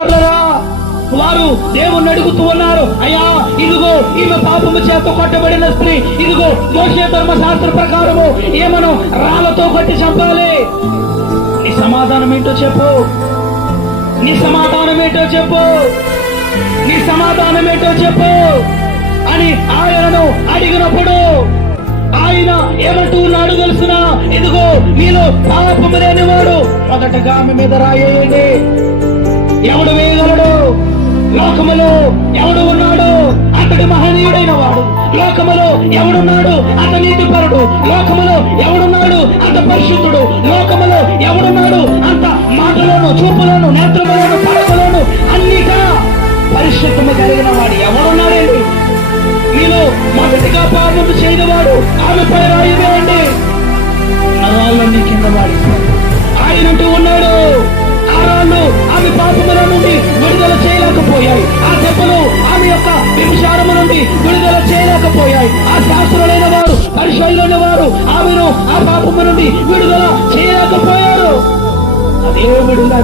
వారు దేవుణ్ణి అడుగుతూ ఉన్నారు, అయ్యా ఇదిగో ఈమె పాపము చేత కొట్టబడిన స్త్రీ, ఇదిగో మోషే ధర్మశాస్త్ర ప్రకారము ఏమను రాళ్లతో కొట్టి చంపాలి. నీ సమాధానం ఏంటో చెప్పు, నీ సమాధానం ఏంటో చెప్పు, నీ సమాధానం ఏంటో చెప్పు అని ఆయనను అడిగినప్పుడు ఆయన ఏమంటూ ఉన్నాడు తెలుసునా? ఇదిగో మీలో పాపము లేనివాడు మొదటగా ఆమె మీద రాయేయండి. ఎవడు వేయగలడు? లోకములో ఎవడు ఉన్నాడు? అతడు మహనీయుడైన వాడు. లోకములో ఎవడున్నాడు? అంత నీతిపరుడు. లోకములో ఎవడున్నాడు? అంత పరిశుద్ధుడు. లోకములో ఎవడున్నాడు? అంత మాటలోను, చూపులోను, నేత్రములోను, పడకలోను అన్నిటా పరిశుద్ధము కలిగిన వాడు ఎవడున్నాడండి? మీలో మొదటిగా పాపము చేయని వాడు ఆమెపై రాయి వేయండి. రాళ్ళన్నీ కింద వాడిస్తాడు. ఆయనంటూ ఉన్నాడు. ఆ రాళ్ళు ఆమె పాపముల నుండి విడుదల చేయలేకపోయాయి. ఆ దెబ్బలు ఆమె యొక్క వ్యభిచారము నుండి విడుదల చేయలేకపోయాయి. ఆ శాస్త్రులైన వారు, పరిశోధులైన వారు ఆమెను ఆ పాపము నుండి విడుదల చేయలేకపోయారు. అదే విడుదల